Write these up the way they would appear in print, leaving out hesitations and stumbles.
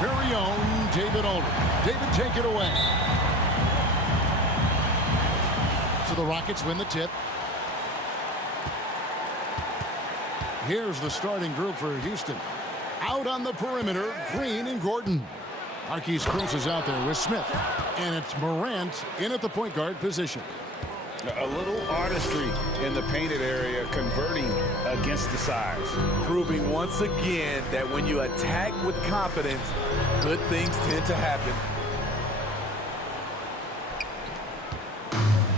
very own David Aldridge. David, take it away. So the Rockets win the tip. Here's the starting group for Houston. Out on the perimeter, Green and Gordon. Marquise Chris is out there with Smith. And it's Morant in at the point guard position. A little artistry in the painted area, converting against the size. Proving once again that when you attack with confidence, good things tend to happen.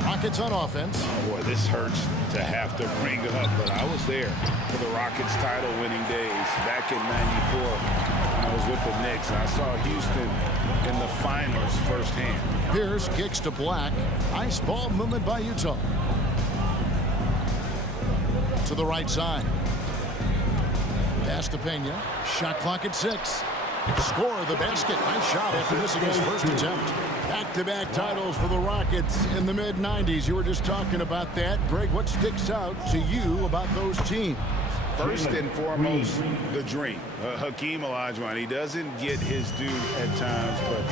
Rockets on offense. Oh boy, this hurts to have to bring up, but I was there for the Rockets title-winning days back in '94. I was with the Knicks. I saw Houston in the finals firsthand. Pierce kicks to Black. Ice ball movement by Utah. To the right side. Pass to Pena. Shot clock at 6. Score the basket. Nice shot after missing his first attempt. Back-to-back titles for the Rockets in the mid-90s. You were just talking about that. Greg, what sticks out to you about those teams? First and foremost, the dream. Hakeem Olajuwon, he doesn't get his due at times, but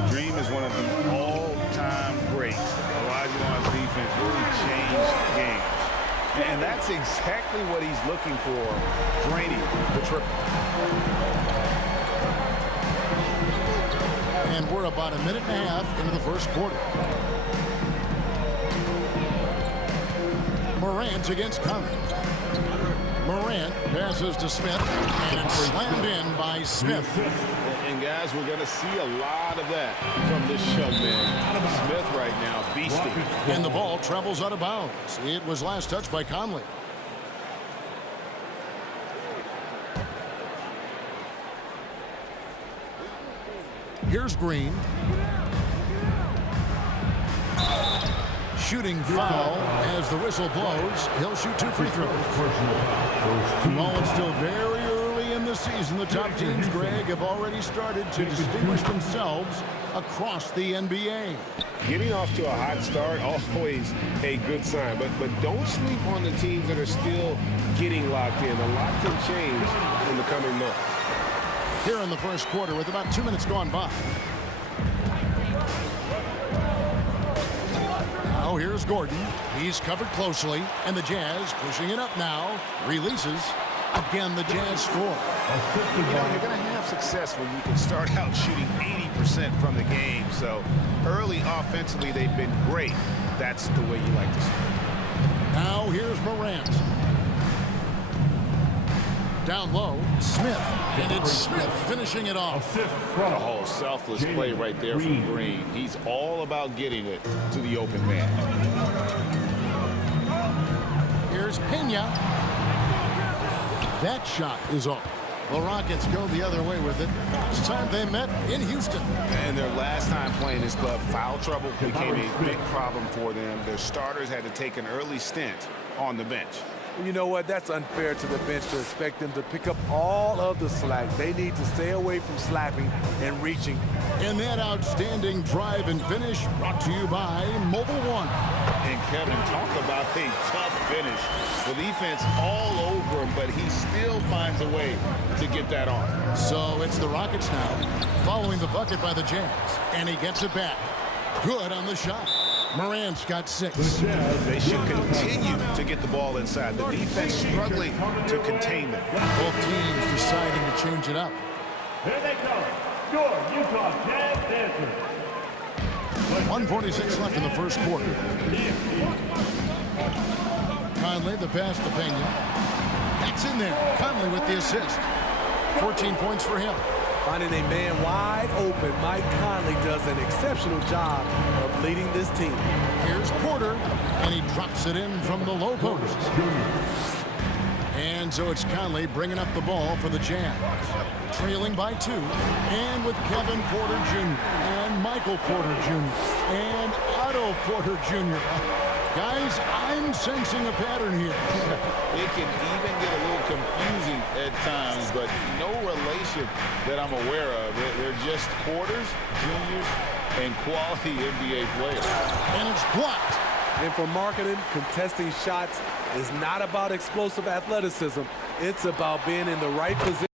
the dream is one of the all-time greats. Olajuwon's defense really changed games. And that's exactly what he's looking for, draining the triple. And we're about a minute and a half into the first quarter. Morant against Conley. Morant passes to Smith, and it's slammed in by Smith. And guys, we're going to see a lot of that from this young man. Smith right now, beasting. And the ball travels out of bounds. It was last touched by Conley. Here's Green. Shooting foul as the whistle blows. He'll shoot 2 free throws. While it's still very early in the season, the top teams, Greg, have already started to distinguish themselves across the NBA. Getting off to a hot start, always a good sign. But don't sleep on the teams that are still getting locked in. A lot can change in the coming months. Here in the first quarter with about 2 minutes gone by. Now here's Gordon. He's covered closely, and the Jazz pushing it up now. Releases. Again, the Jazz score. You know, you're going to have success when you can start out shooting 80% from the game. So early offensively, they've been great. That's the way you like to see it. Now here's Morant. Down low, Smith. And it's Smith finishing it off. Oh, selfless play right there from Green. He's all about getting it to the open man. Here's Pena. That shot is off. The Rockets go the other way with it. Last time they met in Houston. And their last time playing this club, foul trouble became a big problem for them. Their starters had to take an early stint on the bench. You know what? That's unfair to the bench to expect them to pick up all of the slack. They need to stay away from slapping and reaching. And that outstanding drive and finish brought to you by Mobile One. And Kevin, talk about a tough finish. The defense all over him, but he still finds a way to get that on. So it's the Rockets now, following the bucket by the Jazz. And he gets it back. Good on the shot. Morant's got 6. They should continue to get the ball inside. The defense struggling to contain them. Both teams deciding to change it up. Here they come, your Utah Jazz Dancers. 1:46 left in the first quarter. Conley, the pass to Pena. That's in there. Conley with the assist. 14 points for him. Finding a man wide open, Mike Conley does an exceptional job of leading this team. Here's Porter, and he drops it in from the low post. And so it's Conley bringing up the ball for the Jazz. Trailing by 2, and with Kevin Porter Jr. and Michael Porter Jr. and Otto Porter Jr. Guys, I'm sensing a pattern here. It can even get a little confusing at times, but no relation that I'm aware of. They're just Porters, juniors, and quality NBA players. And it's blocked. And for marketing, contesting shots is not about explosive athleticism. It's about being in the right position.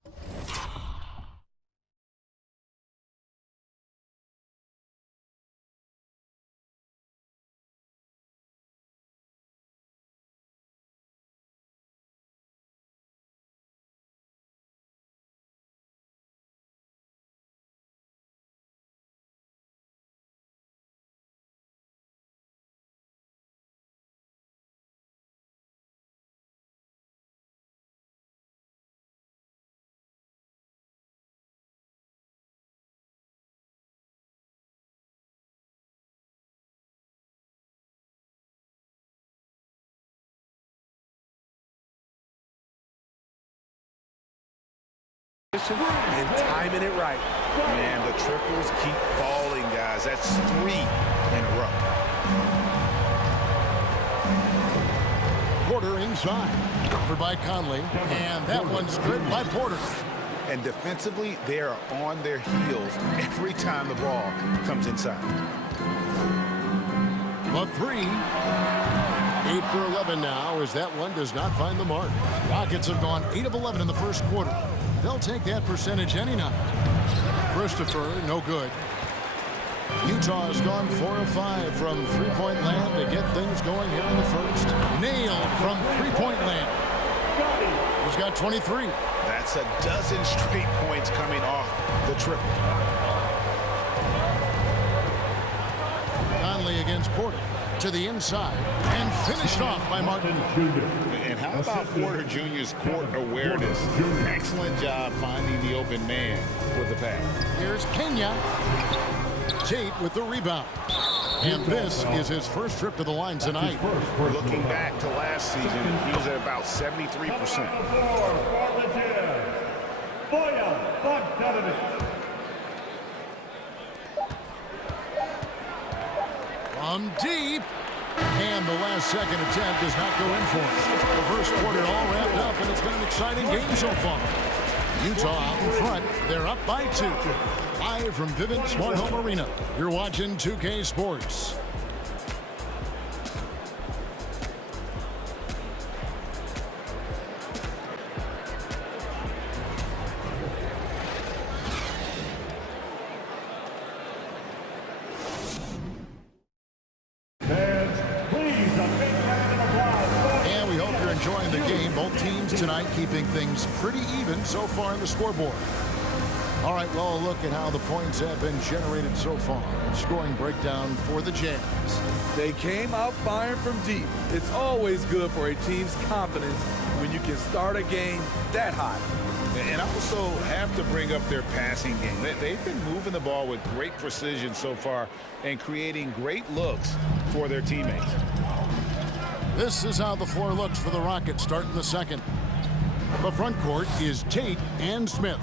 position and timing it right. Man, the triples keep falling, guys. That's 3 in a row. Porter inside. Covered by Conley. And that one's good by Porter. And defensively, they are on their heels every time the ball comes inside. The 3. 8 for 11 now as that one does not find the mark. Rockets have gone 8 of 11 in the first quarter. They'll take that percentage any night. Christopher, no good. Utah has gone 4 of 5 from three-point land to get things going here in the first. Nailed from three-point land. He's got 23. That's a dozen straight points coming off the triple. Conley against Porter to the inside and finished off by Martin. And how about Porter Jr.'s court awareness? Excellent job finding the open man with the pass. Here's Pena. Tate with the rebound. And this is his first trip to the line tonight. Looking back to last season, he was at about 73%. Bojan Bogdanovic. From deep. And the last second attempt does not go in for it. The first quarter all wrapped up, and it's been an exciting game so far. Utah out in front. They're up by 2. Live from Vivint Smart Home Arena. You're watching 2K Sports. And we hope you're enjoying the game. Both teams tonight keeping things pretty even so far in the scoreboard. All right, well, a look at how the points have been generated so far. Scoring breakdown for the Jazz. They came out firing from deep. It's always good for a team's confidence when you can start a game that hot. And I also have to bring up their passing game. They've been moving the ball with great precision so far and creating great looks for their teammates. This is how the floor looks for the Rockets starting the second. The front court is Tate and Smith.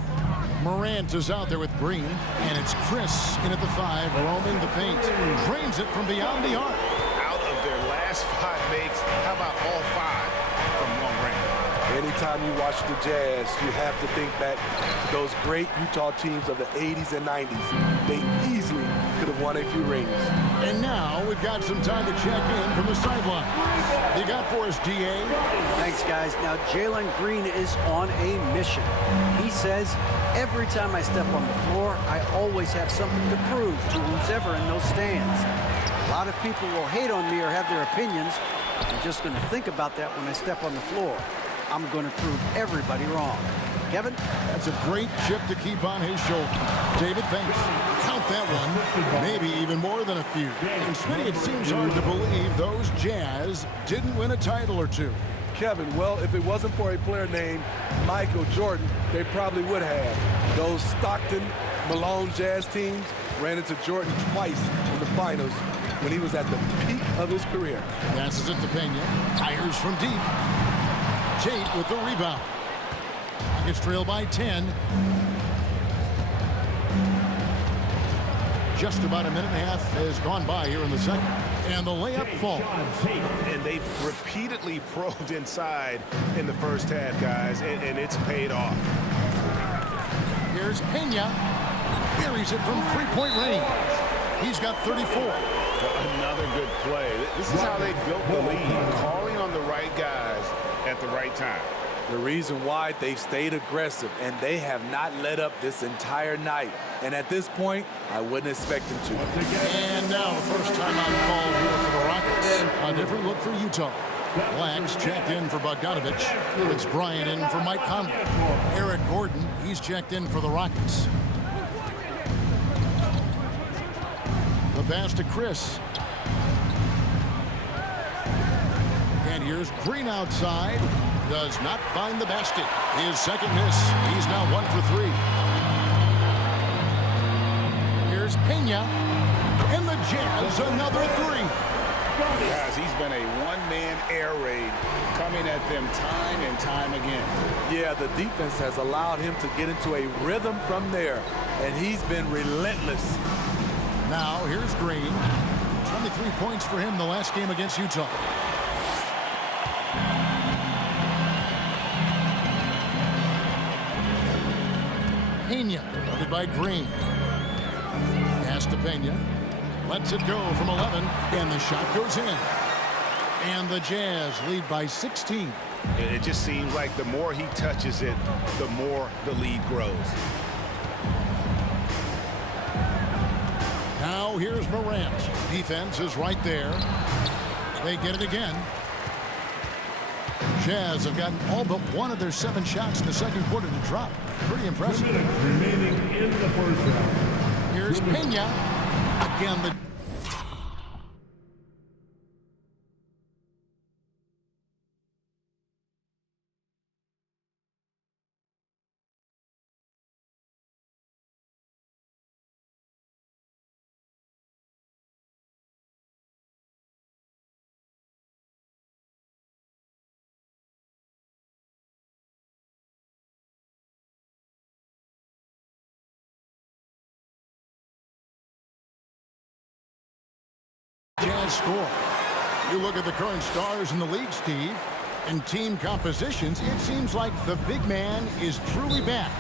Morant is out there with Green, and it's Chris in at the 5, roaming the paint. Drains it from beyond the arc. Out of their last 5 makes, how about all 5 from long range? Anytime you watch the Jazz, you have to think back to those great Utah teams of the 80s and 90s. They easily could have won a few rings. And now we've got some time to check in from the sideline. You got for us, DA? Thanks, guys. Now, Jalen Green is on a mission. He says, every time I step on the floor, I always have something to prove to who's ever in those stands. A lot of people will hate on me or have their opinions. I'm just going to think about that when I step on the floor. I'm going to prove everybody wrong. Kevin? That's a great chip to keep on his shoulder. David, thanks. Count that one. Maybe even more than a few. And Smitty, it seems hard to believe those Jazz didn't win a title or two. Kevin, well, if it wasn't for a player named Michael Jordan, they probably would have. Those Stockton, Malone Jazz teams ran into Jordan twice in the finals when he was at the peak of his career. Passes it to Pena. Fires from deep. Tate with the rebound. Rockets trail by 10. Just about a minute and a half has gone by here in the second. And the layup falls. And they've repeatedly probed inside in the first half, guys, and it's paid off. Here's Pena. Buries it from three-point range. He's got 34. Another good play. This is how they built the lead, calling on the right guys at the right time. The reason why they've stayed aggressive, and they have not let up this entire night. And at this point, I wouldn't expect them to. And now the first time out called here for the Rockets. A different look for Utah. Blacks checked in for Bogdanovic. It's Bryant in for Mike Conley. Eric Gordon, he's checked in for the Rockets. The pass to Chris. And here's Green outside. Does not find the basket. His second miss. He's now 1 for 3. Here's Pena. And the Jazz another 3. Guys, he's been a one-man air raid coming at them time and time again. Yeah, the defense has allowed him to get into a rhythm from there, and he's been relentless. Now, here's Green. 23 points for him the last game against Utah. Pena, guarded by Green. Pass to Pena. Lets it go from 11, and the shot goes in. And the Jazz lead by 16. It just seems like the more he touches it, the more the lead grows. Now here's Morant. Defense is right there. They get it again. Jazz have gotten all but one of their 7 shots in the second quarter to drop. Pretty impressive. 2 minutes remaining in the first half. Here's Pena. Again, the Jazz score. You look at the current stars in the league, Steve, and team compositions, it seems like the big man is truly back.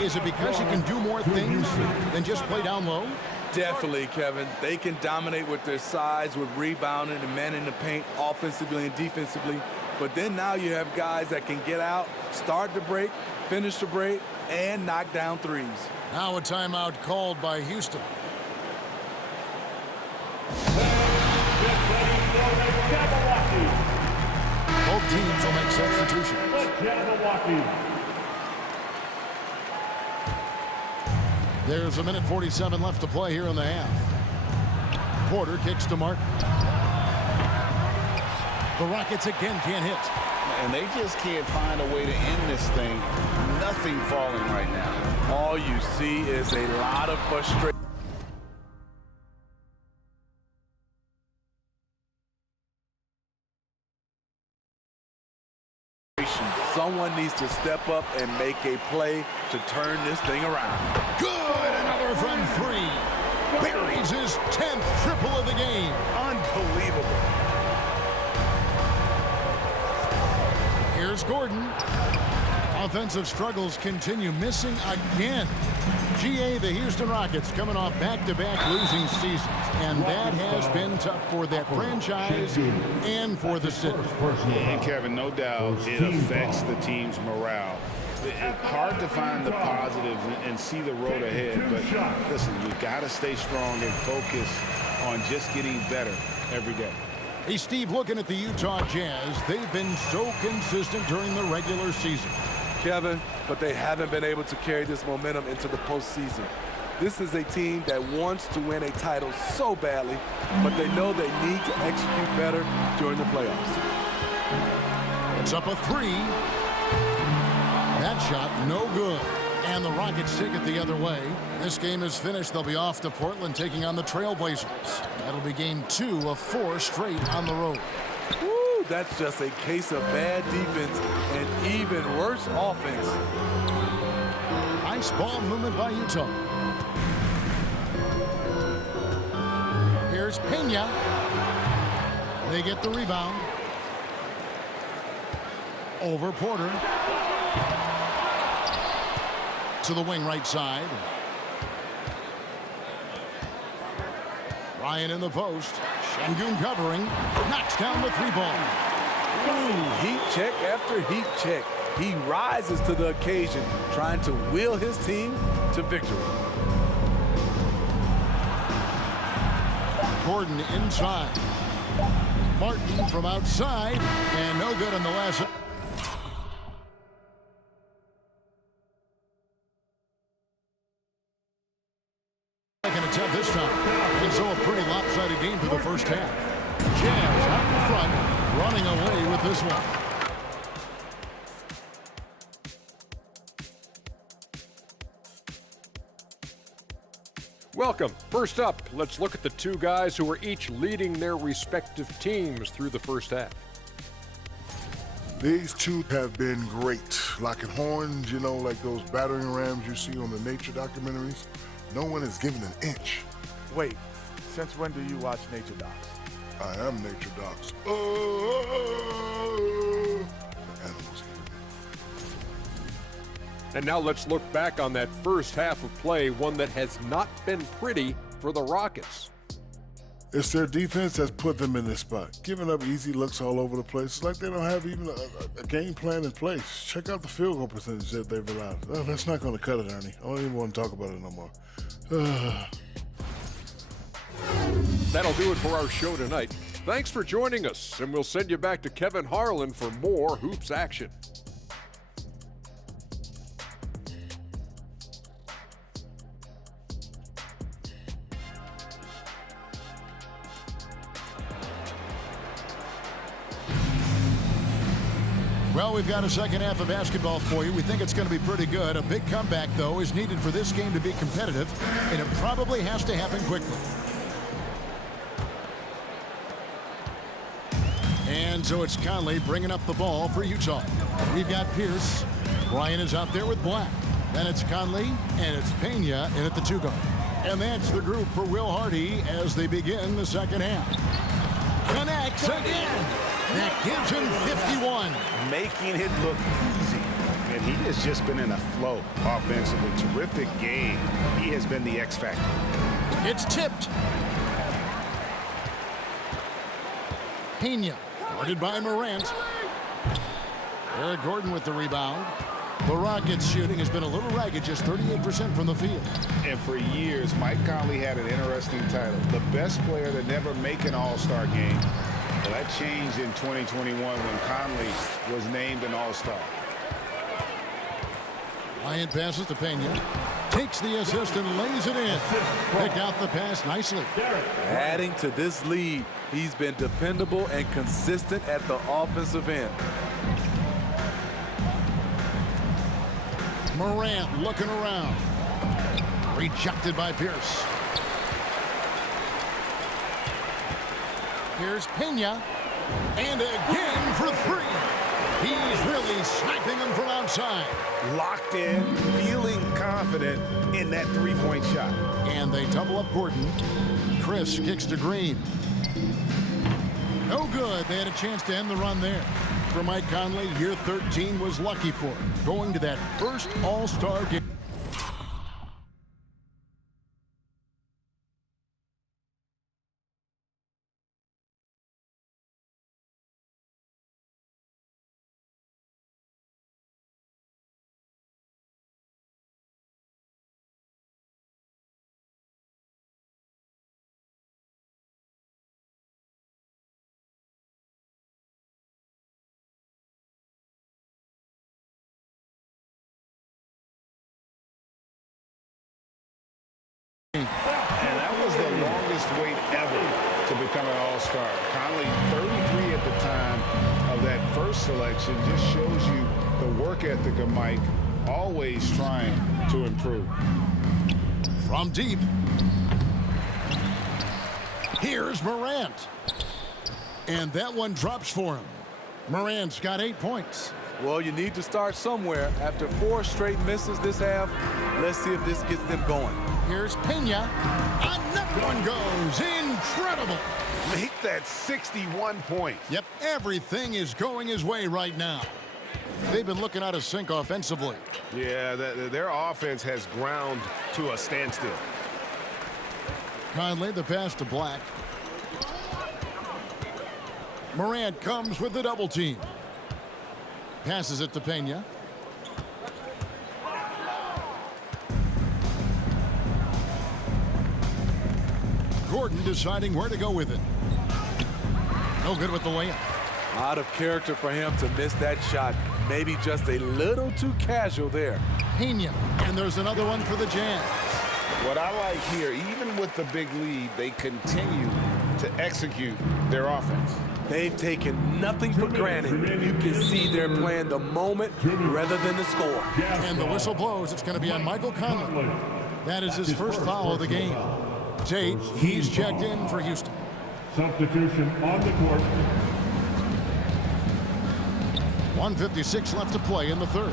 Is it because he can do more things than just play down low? Definitely, Kevin. They can dominate with their size, with rebounding and manning the paint offensively and defensively. But then now you have guys that can get out, start the break, finish the break, and knock down threes. Now a timeout called by Houston. Both teams will make substitutions. There's 1:47 left to play here in the half. Porter kicks to Martin. The Rockets again can't hit. And they just can't find a way to end this thing. Nothing falling right now. All you see is a lot of frustration. Someone needs to step up and make a play to turn this thing around. Good, another from 3. Buries his 10th triple of the game. Unbelievable. Here's Gordon. Offensive struggles continue, missing again. GA, the Houston Rockets, coming off back-to-back losing seasons, and that has been tough for that franchise and for the city. And Kevin, no doubt it affects the team's morale. It's hard to find the positives and see the road ahead, but listen, you've got to stay strong and focus on just getting better every day. Hey, Steve, looking at the Utah Jazz, they've been so consistent during the regular season. Kevin, but they haven't been able to carry this momentum into the postseason. This is a team that wants to win a title so badly, but they know they need to execute better during the playoffs. It's up a 3. That shot, no good. And the Rockets take it the other way. This game is finished. They'll be off to Portland taking on the Trailblazers. That'll be game 2 of 4 straight on the road. Woo, that's just a case of bad defense and even worse offense. Nice ball movement by Utah. Here's Pena. They get the rebound. Over Porter. To the wing right side. Ryan in the post. Şengün covering. Knocks down the 3-ball. Ooh, heat check after heat check. He rises to the occasion, trying to will his team to victory. Gordon inside. Martin from outside. And no good on the last. Second attempt this time. And so a pretty lopsided game through the first half. Jazz out in front, running away with this one. Welcome. First up, let's look at the two guys who are each leading their respective teams through the first half. These two have been great. Locking horns, you know, like those battering rams you see on the nature documentaries. No one is given an inch. Wait, since when do you watch Nature Docs? I am Nature Docs. The animals hear me. And now let's look back on that first half of play, one that has not been pretty for the Rockets. It's their defense that's put them in this spot. Giving up easy looks all over the place. It's like they don't have even a game plan in place. Check out the field goal percentage that they've allowed. Oh, that's not going to cut it, Ernie. I don't even want to talk about it no more. That'll do it for our show tonight. Thanks for joining us, and we'll send you back to Kevin Harlan for more hoops action. Well, we've got a second half of basketball for you. We think it's going to be pretty good. A big comeback, though, is needed for this game to be competitive, and it probably has to happen quickly. And so it's Conley bringing up the ball for Utah. We've got Pierce. Bryant is out there with Black. Then it's Conley, and it's Pena in at the two-guard. And that's the group for Will Hardy as they begin the second half. Connects again. That gives him 51. Making it look easy. And he has just been in a flow offensively. Terrific game. He has been the X factor. It's tipped. Pena, guarded by Morant. Eric Gordon with the rebound. The Rockets' shooting has been a little ragged, just 38% from the field. And for years, Mike Conley had an interesting title. The best player to never make an All-Star game. Well, that changed in 2021 when Conley was named an All-Star. Bryant passes to Pena. Takes the assist and lays it in. Picked out the pass nicely. Adding to this lead, he's been dependable and consistent at the offensive end. Morant looking around. Rejected by Pierce. Here's Pena. And again for three. He's really sniping them from outside. Locked in, feeling confident in that three-point shot. And they double up Gordon. Chris kicks to Green. No good. They had a chance to end the run there. For Mike Conley, year 13 was lucky for him, going to that first All-Star game. And that was the longest wait ever to become an All-Star. Conley, 33 at the time of that first selection, just shows you the work ethic of Mike, always trying to improve. From deep. Here's Morant. And that one drops for him. Morant's got 8 points. Well, you need to start somewhere. After 4 straight misses this half, let's see if this gets them going. Here's Pena. Another one goes. Incredible. Make that 61 points. Yep, everything is going his way right now. They've been looking out of sync offensively. Yeah, their offense has ground to a standstill. Conley, the pass to Black. Morant comes with the double team. Passes it to Pena. Gordon deciding where to go with it. No good with the layup. Out of character for him to miss that shot. Maybe just a little too casual there. Pena, and there's another one for the Jazz. What I like here, even with the big lead, they continue to execute their offense. They've taken nothing for granted. You can see they're playing the moment rather than the score. And the whistle blows. It's going to be on Michael Conley. That is his first foul of the game. Tate, he's checked in for Houston. Substitution on the court. 1:56 left to play in the third.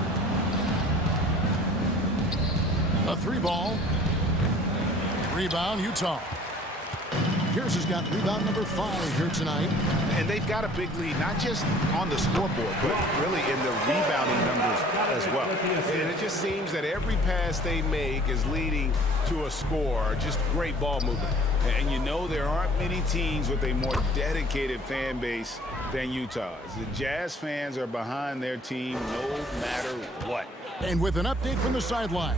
A 3-ball. Rebound, Utah. Pierce has got rebound number 5 here tonight. And they've got a big lead, not just on the scoreboard, but really in the rebounding numbers as well. And it just seems that every pass they make is leading to a score. Just great ball movement. And you know there aren't many teams with a more dedicated fan base than Utah's. The Jazz fans are behind their team no matter what. And with an update from the sidelines,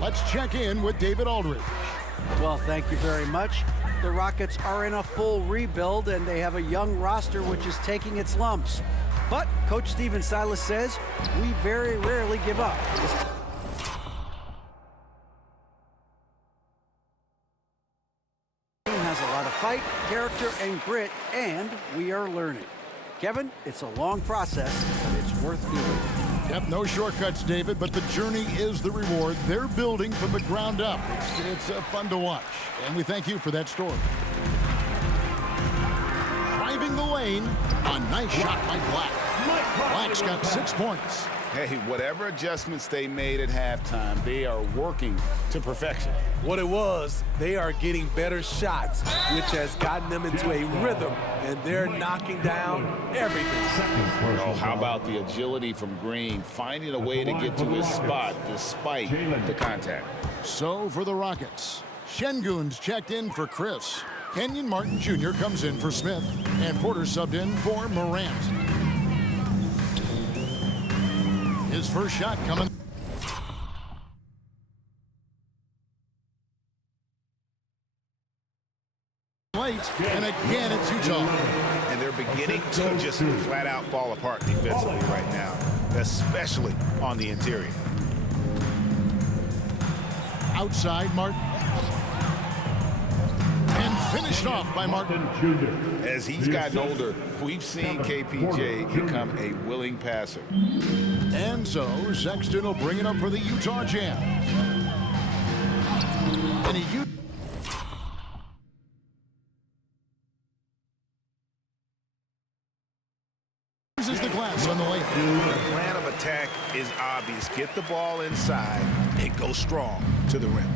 let's check in with David Aldridge. Well, thank you very much. The Rockets are in a full rebuild, and they have a young roster which is taking its lumps. But Coach Stephen Silas says we very rarely give up. This team has a lot of fight, character, and grit, and we are learning. Kevin, it's a long process, but it's worth doing. Yep, no shortcuts, David, but the journey is the reward. They're building from the ground up. It's fun to watch, and we thank you for that story. Driving the lane, a nice shot by Black. Black's got 6 points. Hey, whatever adjustments they made at halftime, they are working to perfection. What it was, they are getting better shots, which has gotten them into a rhythm, and they're knocking down everything. Oh, how about the agility from Green, finding a way to get to his spot despite the contact. So for the Rockets, Şengün's checked in for Chris. Kenyon Martin Jr. comes in for Smith, and Porter subbed in for Morant. His first shot coming. Late, and again it's Utah. And they're beginning to just flat out fall apart defensively right now, especially on the interior. Outside Martin. And finished off by Martin. As he's gotten older, we've seen KPJ become a willing passer. And so Sexton will bring it up for the Utah Jazz. And he uses the glass on the lane. The plan of attack is obvious. Get the ball inside and go strong to the rim.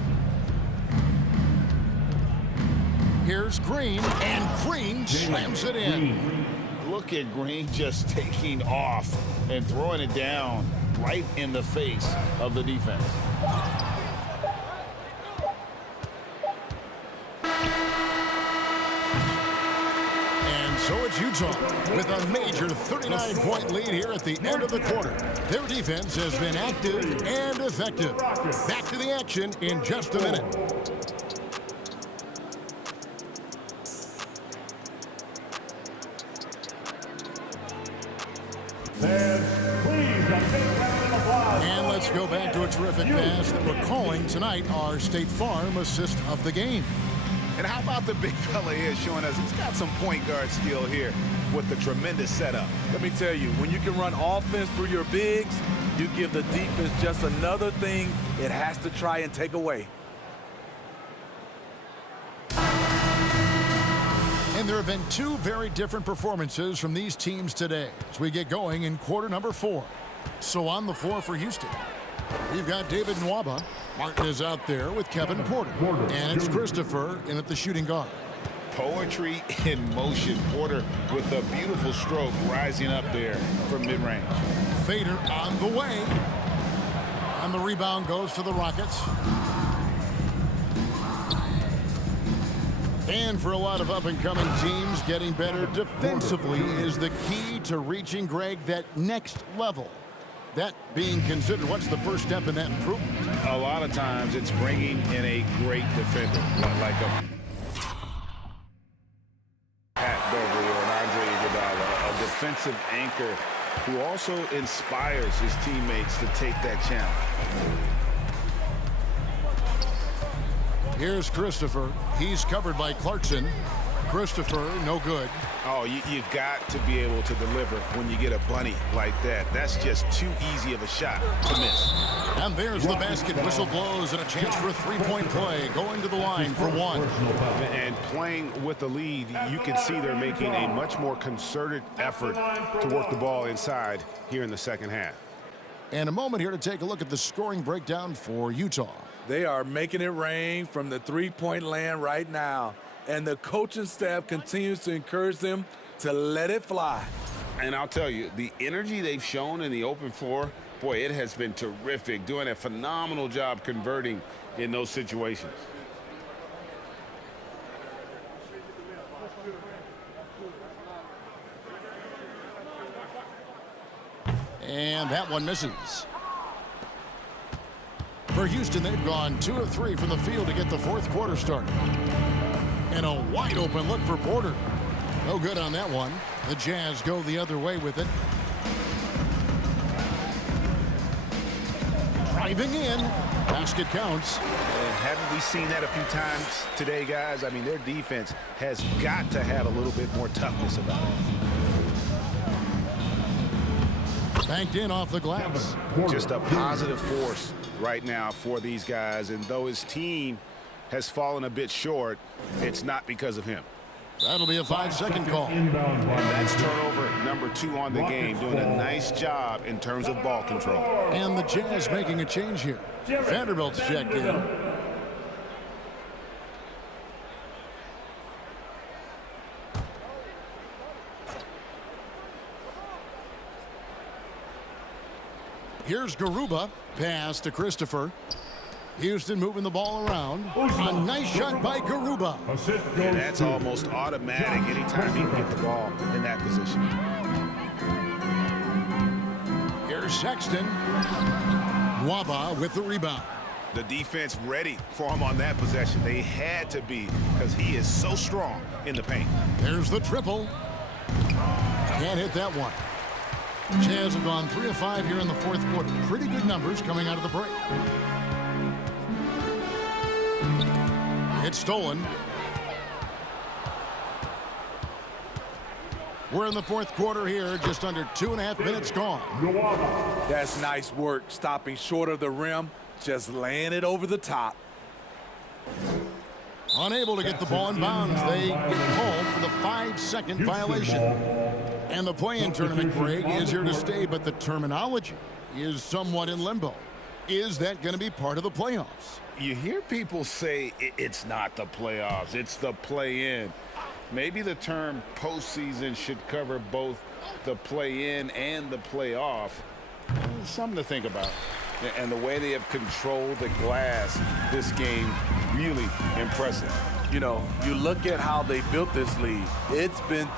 Here's Green, and Green slams it in. Look at Green just taking off and throwing it down right in the face of the defense. And so it's Utah with a major 39-point lead here at the end of the quarter. Their defense has been active and effective. Back to the action in just a minute. And let's go back to a terrific pass that we're calling tonight our State Farm assist of the game. And how about the big fella here showing us he's got some point guard skill here with the tremendous setup. Let me tell you, when you can run offense through your bigs, you give the defense just another thing it has to try and take away. And there have been 2 very different performances from these teams today as we get going in quarter number 4. So on the floor for Houston, we've got David Nwaba. Martin is out there with Kevin Porter. And it's Christopher in at the shooting guard. Poetry in motion. Porter with a beautiful stroke rising up there from mid-range. Fader on the way. And the rebound goes to the Rockets. And for a lot of up-and-coming teams, getting better defensively is the key to reaching, Greg, that next level. That being considered, what's the first step in that improvement? A lot of times it's bringing in a great defender, like a Pat Beverly or an Andre Iguodala, a defensive anchor who also inspires his teammates to take that challenge. Here's Christopher. He's covered by Clarkson. Christopher, no good. Oh, you've got to be able to deliver when you get a bunny like that. That's just too easy of a shot to miss. And there's the basket. Whistle blows and a chance for a three-point play. Going to the line for one. And playing with the lead, you can see they're making a much more concerted effort to work the ball inside here in the second half. And a moment here to take a look at the scoring breakdown for Utah. They are making it rain from the three-point land right now. And the coaching staff continues to encourage them to let it fly. And I'll tell you, the energy they've shown in the open floor, boy, it has been terrific, doing a phenomenal job converting in those situations. And that one misses. For Houston, they've gone 2 of 3 from the field to get the fourth quarter started. And a wide open look for Porter. No good on that one. The Jazz go the other way with it. Driving in. Basket counts. Haven't we seen that a few times today, guys? I mean, their defense has got to have a little bit more toughness about it. Banked in off the glass. Just a positive force right now for these guys. And though his team has fallen a bit short, it's not because of him. That'll be a 5-second call. And that's turnover number 2 on the game, doing a nice job in terms of ball control. And the Jazz making a change here. Vanderbilt's checked in. Here's Garuba. Pass to Christopher. Houston moving the ball around. A nice shot by Garuba. And that's almost automatic anytime you can get the ball in that position. Here's Sexton. Waba with the rebound. The defense ready for him on that possession. They had to be, because he is so strong in the paint. There's the triple. Can't hit that one. Jazz have gone 3 of 5 here in the fourth quarter. Pretty good numbers coming out of the break. It's stolen. We're in the fourth quarter here, just under 2.5 minutes gone. That's nice work, stopping short of the rim, just laying it over the top. Unable to get the ball in bounds. They get called for the 5-second violation. And the play-in tournament, Greg, is here to stay, but the terminology is somewhat in limbo. Is that going to be part of the playoffs? You hear people say it's not the playoffs, it's the play-in. Maybe the term postseason should cover both the play-in and the playoff. Something to think about. And the way they have controlled the glass this game, really impressive. You know, you look at how they built this league. It's been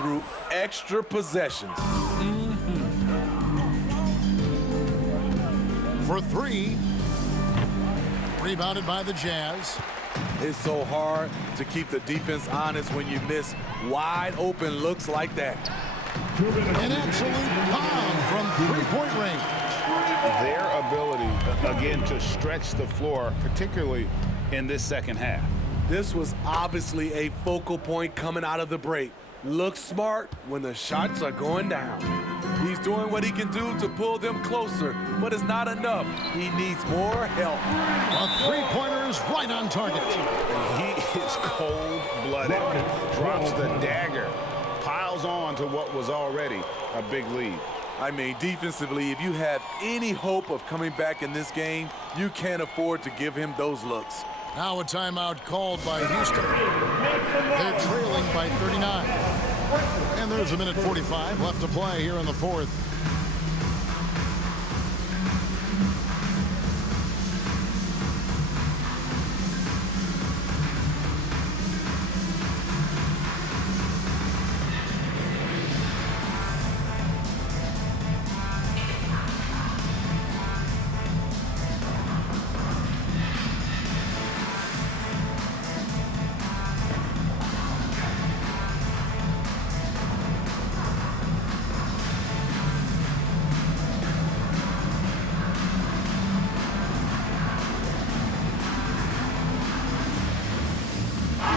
through extra possessions. For three. Rebounded by the Jazz. It's so hard to keep the defense honest when you miss wide open looks like that. An absolute bomb from three-point range. Their ability, again, to stretch the floor, particularly in this second half. This was obviously a focal point coming out of the break. Looks smart when the shots are going down. He's doing what he can do to pull them closer, but it's not enough. He needs more help. A three-pointer is right on target. He is cold-blooded, drops the dagger, piles on to what was already a big lead. I mean, defensively, if you have any hope of coming back in this game, you can't afford to give him those looks. Now a timeout called by Houston. They're trailing by 39. And there's a minute 45 left to play here in the fourth.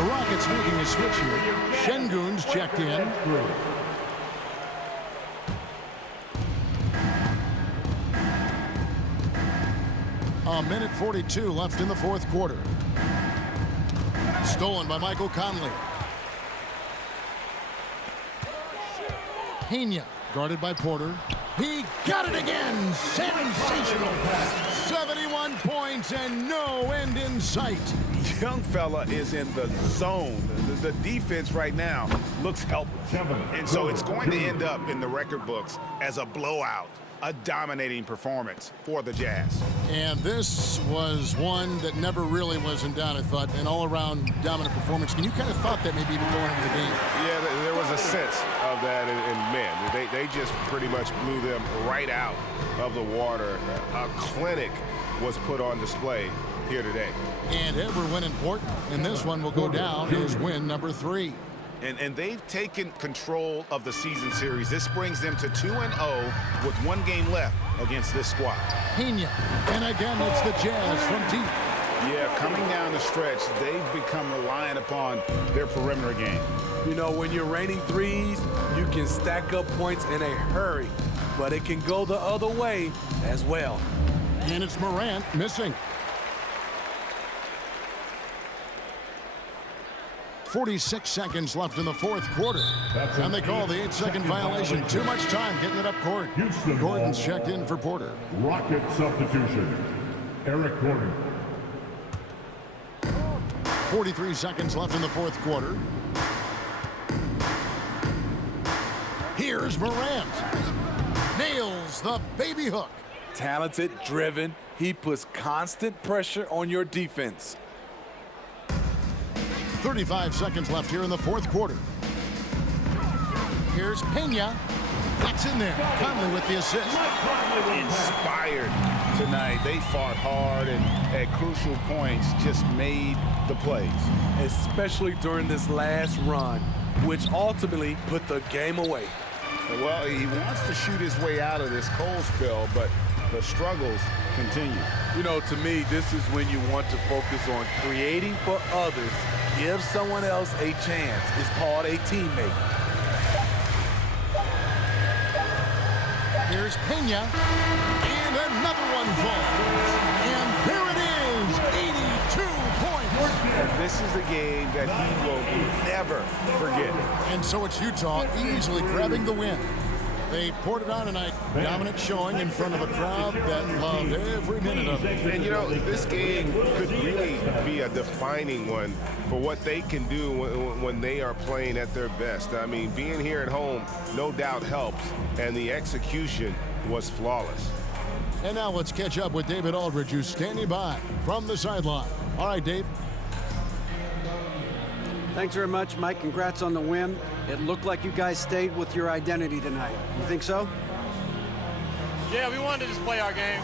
Rockets making a switch here. Şengün's checked in. A minute 42 left in the fourth quarter. Stolen by Michael Conley. Pena guarded by Porter. He got it again. Sensational pass. 71 points and no end in sight. Young fella is in the zone. The defense right now looks helpless. And so it's going to end up in the record books as a blowout, a dominating performance for the Jazz. And this was one that never really was in doubt, I thought, an all-around dominant performance. And you kind of thought that maybe even going into the game. Yeah, there was a sense of that in men. They just pretty much blew them right out of the water. A clinic was put on display here today. And every win important, and this one will go down as win number 3. And they've taken control of the season series. This brings them to 2-0 with 1 game left against this squad. Pena, and again it's the Jazz from deep. Yeah, coming down the stretch, they've become reliant upon their perimeter game. You know, when you're raining threes, you can stack up points in a hurry, but it can go the other way as well. And it's Morant missing. 46 seconds left in the fourth quarter. And they call the 8-second violation. Too much time getting it up court. Gordon's checked in for Porter. Rocket substitution. Eric Gordon. 43 seconds left in the fourth quarter. Here's Morant. Nails the baby hook. Talented, driven, he puts constant pressure on your defense. 35 seconds left here in the fourth quarter. Here's Pena. That's in there. Conley with the assist. Inspired tonight. They fought hard and at crucial points just made the plays. Especially during this last run, which ultimately put the game away. Well, he wants to shoot his way out of this cold spell, but the struggles continue. You know, to me, this is when you want to focus on creating for others. Give someone else a chance. It's called a teammate. Here's Pena, and another one falls. And there it is, 82 points. And this is a game that he will never forget. And so it's Utah easily grabbing the win. They poured it on tonight. Dominant showing in front of a crowd that loved every minute of it. And, you know, this game could really be a defining one for what they can do when they are playing at their best. I mean, being here at home no doubt helps, and the execution was flawless. And now let's catch up with David Aldridge, who's standing by from the sideline. All right, Dave. Thanks very much, Mike. Congrats on the win. It looked like you guys stayed with your identity tonight. You think so? Yeah, we wanted to just play our game,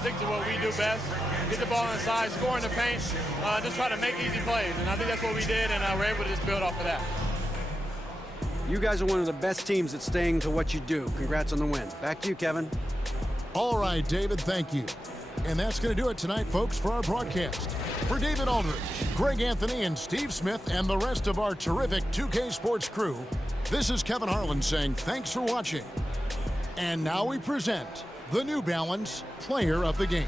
stick to what we do best, get the ball inside, score in the paint, just try to make easy plays. And I think that's what we did, and we're able to just build off of that. You guys are one of the best teams at staying to what you do. Congrats on the win. Back to you, Kevin. All right, David, thank you. And that's going to do it tonight, folks, for our broadcast. For David Aldridge, Greg Anthony, and Steve Smith, and the rest of our terrific 2K Sports crew, this is Kevin Harlan saying thanks for watching. And now we present the New Balance Player of the Game.